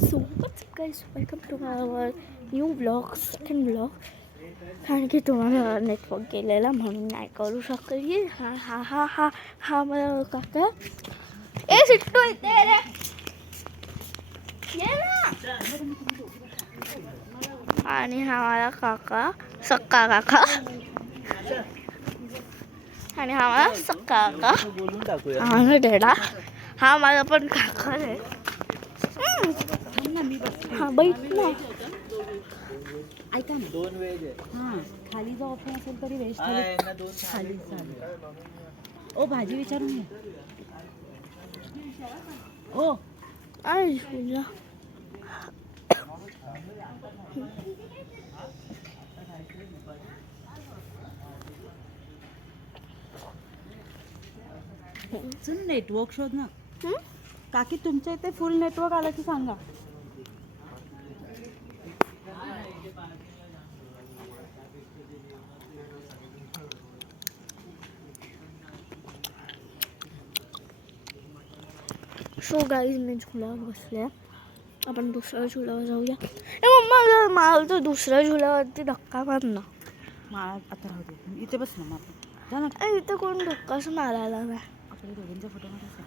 So guys welcome to our new blog second blog. कारण की तुम्हाला नेटवर्क गेलेला म्हणून नाही करू शकली. हा हा हा हा हा मला काका ए सिट्टू इथे रे ये ना. आणि हा मला काका सक्का काका आणि हा मला सक्का काका हा डेडा हा माझा पण काका आहे. हा बैठ ना. ऐका ना, 2 व्हेज आहे. हां खाली जो ऑप्शन असेल तरी व्हेज थाली यांना 2 खाली चालेल. ओ भाजी विचारून घे. ओ आई तुला चल नेटवर्क शोध ना. काकी तुमच्या इथे फुल नेटवर्क आलं की सांगा. सो गाईज मी झुल्यावर बसले. आपण दुसऱ्या झुल्यावर जाऊया. ए मम्मा मला तर दुसऱ्या झुल्यावरती धक्का मार ना. मला आता राहू दे, इथे बस ना. मग जा ना. इथे कोण धक्काच मारायला नाही. आपल्या दोघांचा फोटो काढायचा.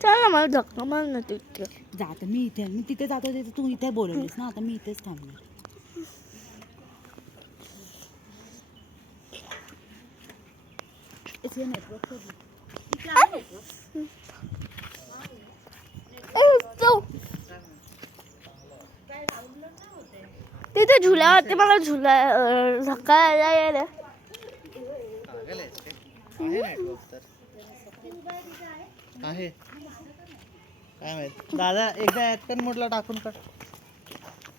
चल ना मला धक्का मार ना तिथे. जात मी इथे, मी तिथे जातो तिथे तू इथे बोलवलीस ना, आता मी इथेच थांबले. इथे नेटवर्क तिथे झुल्यावरती मला धक्का यायला रे. आहे काय माहित. दादा एकदा ऍक्टर मोडला टाकून कर.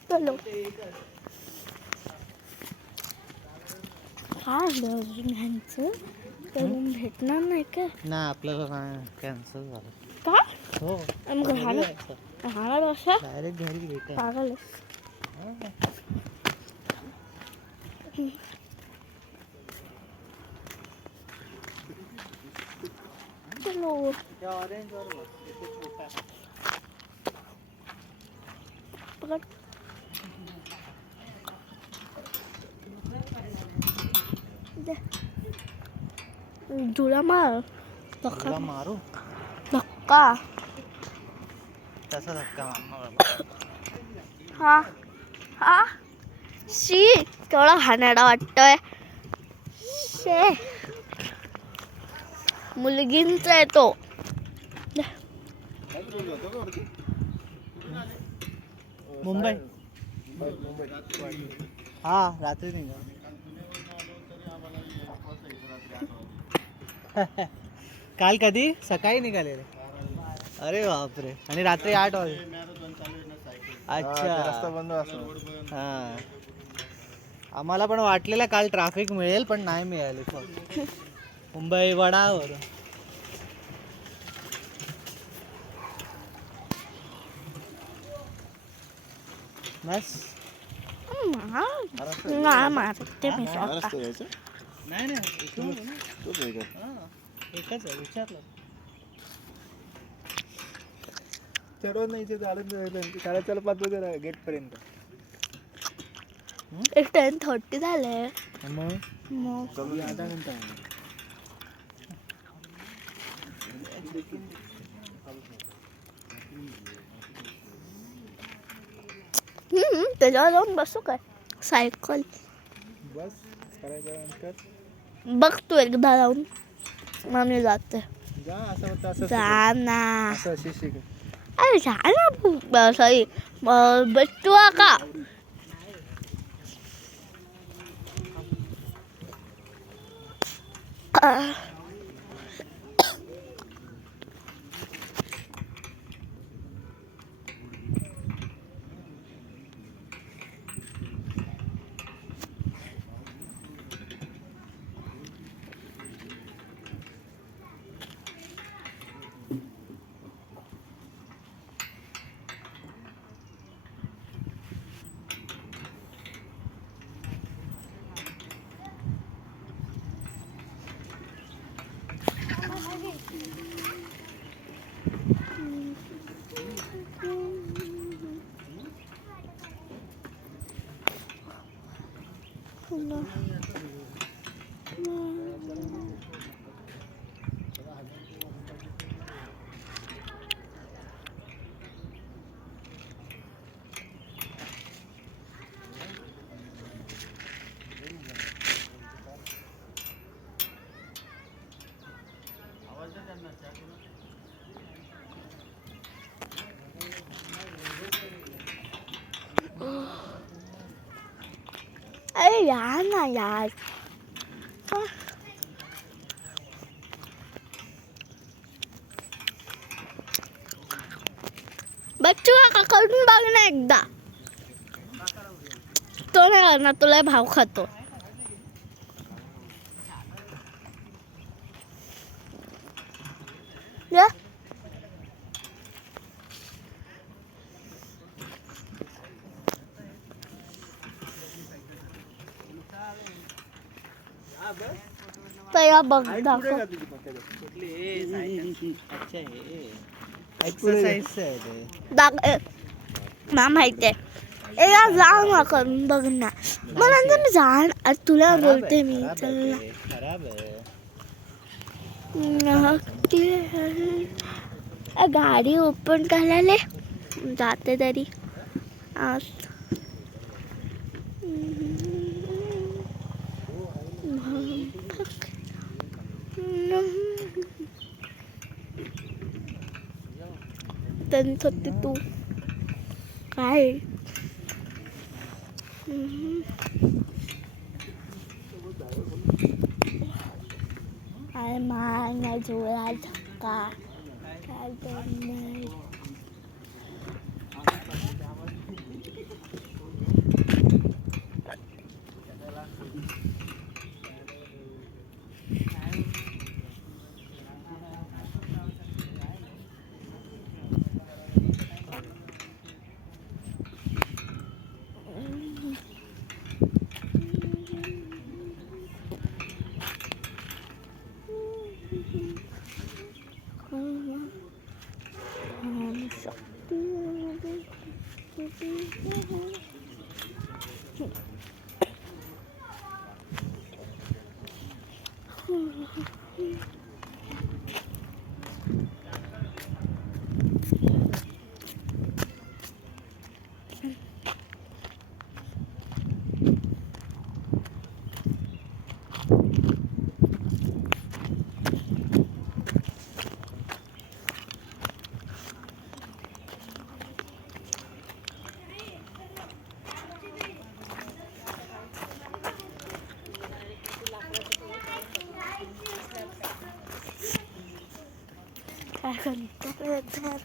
चलो काय अजून ह्यांचं करून भेटणार नाही का? ना आपल्याला कॅन्सल झालं. का हो मग राहणार असा डायरेक्ट घरी भेटाय. पागल चलो ऑरेंज वर बस. इथे छोटा पकड. जुला मार तुला मारू धक्का. तसा धक्का मारणार. हा हा शी केवढा घाणेरडा वाटतोय. शे मुलगींचा आहे तो. मुंबई हा रात्री निघा. काल कधी सकाळी निघालेले. अरे बापरे. आणि रात्री 8 वाजे. अच्छा रस्ता बंद असतो. हा आम्हाला पण वाटलेलं काल ट्रॅफिक मिळेल पण नाही मिळाले. मुंबई वडावर बस. मारते मी नाही एकच आहे. विचारलं चढवत नाही ते साडेचार 5 वाजे गेट पर्यंत. 10:30 झाले. मग आधा घंटा त्याच्यावर जाऊन बसू काय सायकल बस करायचं. बघ तू एकदा जाऊन मग मी जाते. जा असं होतं असं जा ना. असं शिक. अरे जा ना सॉरी बट्टू का अरे यार ना यार. बच्चू का करून बघ ना एकदा. तो नाही करणार, तुला भाव खातो. या तया बघ दाखव. एक्सरसाइज मला माहिती आहे. ए यार जा ना करून बघ ना. मला नंतर मी जाण तुला बोलते मी. चल ना. खराब आहे. गाडी ओपन करायला जाते तरी आज. त्यांनी होती तू काय काय मारणार जोरा धक्का काय करणार. काय करणार.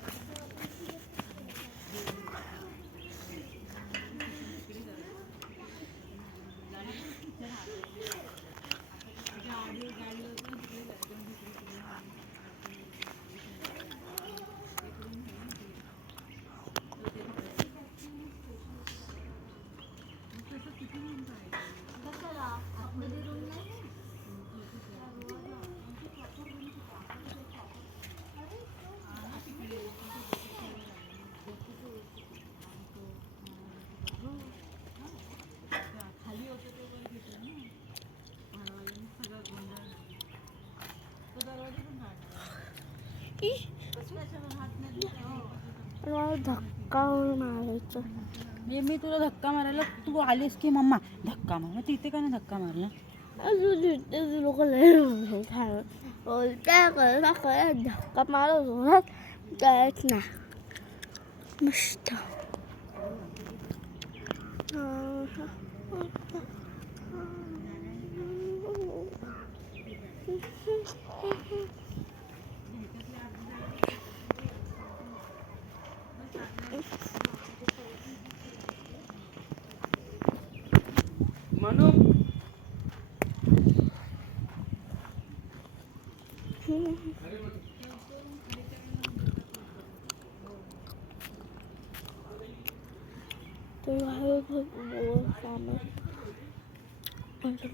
धक्का मारायचं. मी तुला धक्का मारायला तू आलीस की मम्मा धक्का मार. तिथे का नाही धक्का मारला. लोक बोलताय धक्का मारत कायच ना मस्त. म्हणून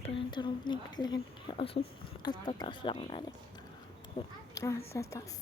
पर्यंत रोज निघले असून अर्धा तास लागणार आहे. अर्धा तास.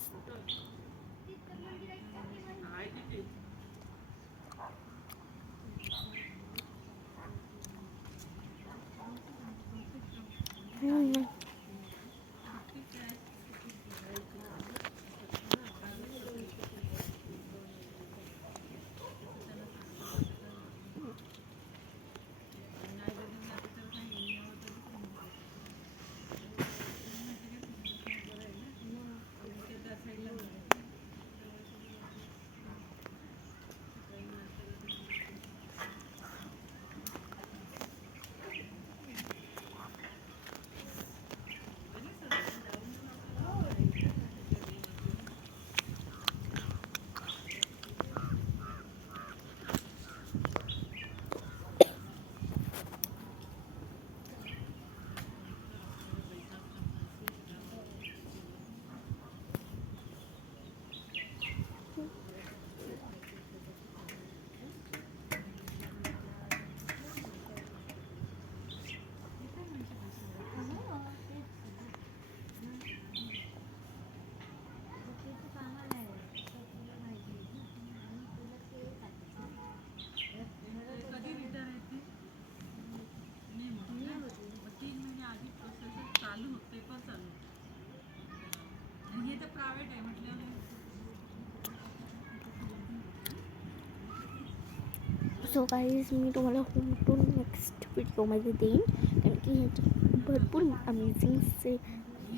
सो गाईज मी तुम्हाला होम टूर नेक्स्ट व्हिडिओमध्ये देईन, कारण की ह्याचे भरपूर अमेझिंगचे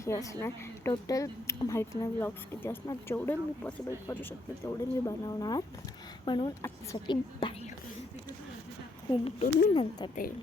हे असणार. टोटल माहीत नाही व्लॉग्स किती असणार, जेवढे मी पॉसिबल करू शकते तेवढे मी बनवणार. म्हणून आजसाठी बाय. होम टूर मी नंतर देईन.